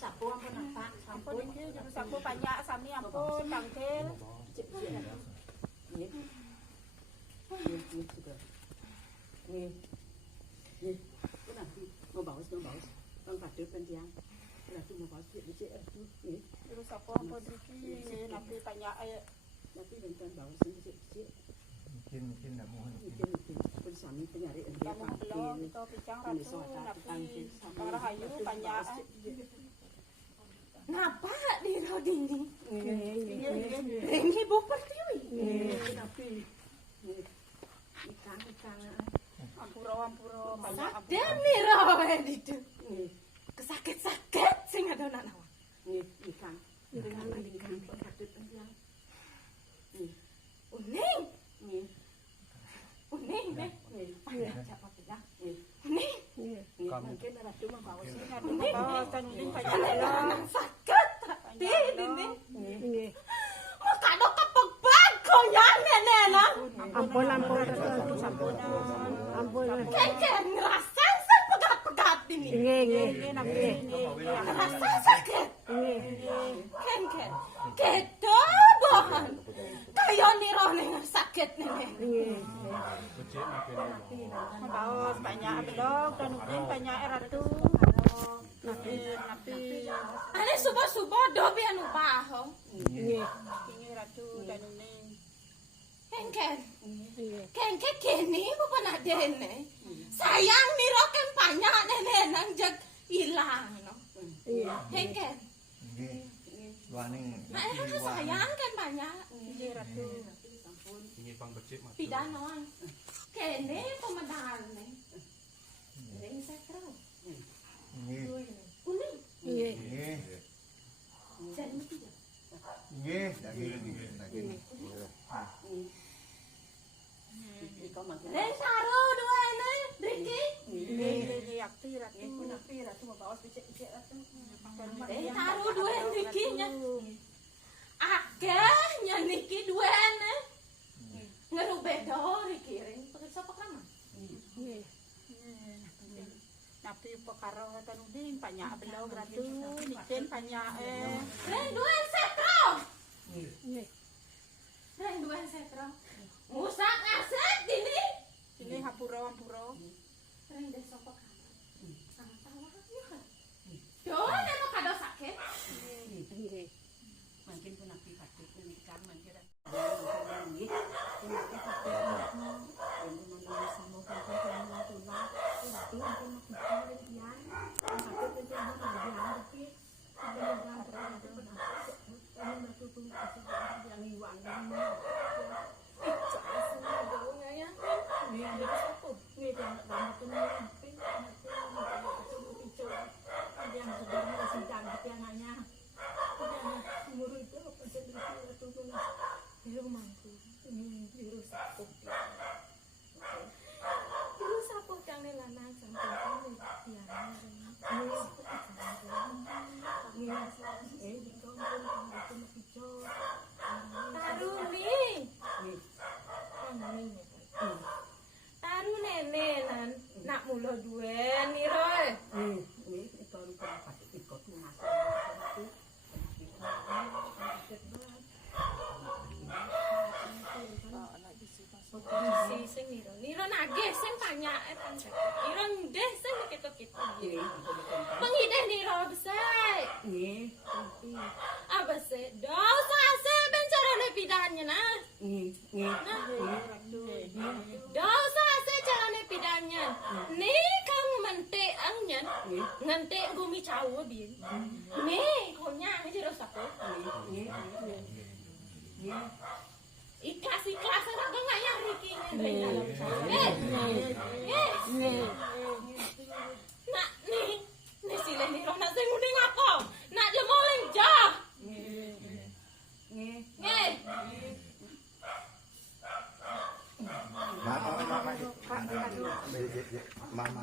sapu ampun Pak. Ampun iki juru sapu banyak sami ampun tangkil. Nggih. Nggih juga. Nggih. Nggih. Mau baus. Bang Padut kan tiang. Berarti mau baus dicek aduh nggih. Juru sapu ampun iki nabi banyak Tapi dengan baus dicek. Mungkin enggak mau. Mungkin pun sami penyari dia kamu belum kita bincang ratu nabi Rahayu banyak. Ngapa di rodini? Ini bopar tiwi. Tapi ikan. Ampuro banyak ampun. Dan nih rawe itu. Kesakit-sakit sing ada anak nawa. Ikan. Ikan Padut kan tiang. Uning. Nggih. Uning deh. Siapa bilang? Uning. Mungkin ratu mau baus. Oh, tanudin banyak Anak sakit. Di. Nggih. Mau kado kapag goyang nenek lah. ampun. Kayak ngerasain sen pegat-pegat ini. Ini nabi ini. Ngerasain sakit. Kan. Kedo bohan. Kayak nirone sakit nenek. Baos banyak belum tanudin banyak ratu. Nabi. Ane subuh-subuh dobi anu baho. Ini ratu tanudin. Ken kini mo pa na din eh. Sayang ni Roken panya nenek nang jag ilang no. Ken. Waning Sayang kan panya. Ini ratu. ini pang becik mas. Pidanon. Kene pemadaan ne. Ring sekro. Nggih. Kuning. Nggih. Jadi mesti. Nggih, daging. Ring saru dua ne, Ricky. Ini yakti ratu. Ratu mau baus dicek ratu. Ring saru dua Ricky nya. Akeh niki dua ne. Ngerubedo Ricky ring peksa pekana. Nabi perkara tanudin banyak belum ratu. Niken banyak Ring dua setro. Ring dua setro. Musak ngaset dini. ini ampuro. Ring desa pekana. Sama tawa ya kan. Doan emang kado sakit. Mungkin pun nabi Padut ikan mungkin. Taru nenek nan nak mulo dua ni roy. Sing niro nagih sing banyak pancet. Niro ndeh sing kita. Pengideh niro besar. Apa sih? Dosa sih bencarane pidanya nah. Dosa sih carane pidanya. Nih kang mentek angnya. Ngantek gumi cawo bin. Nih konya ngi dosa ko. Ikhlas orang gak ngayang Ricky nak nih sila nih roh nak sing udah ngako nak dia mau lenjah Mama.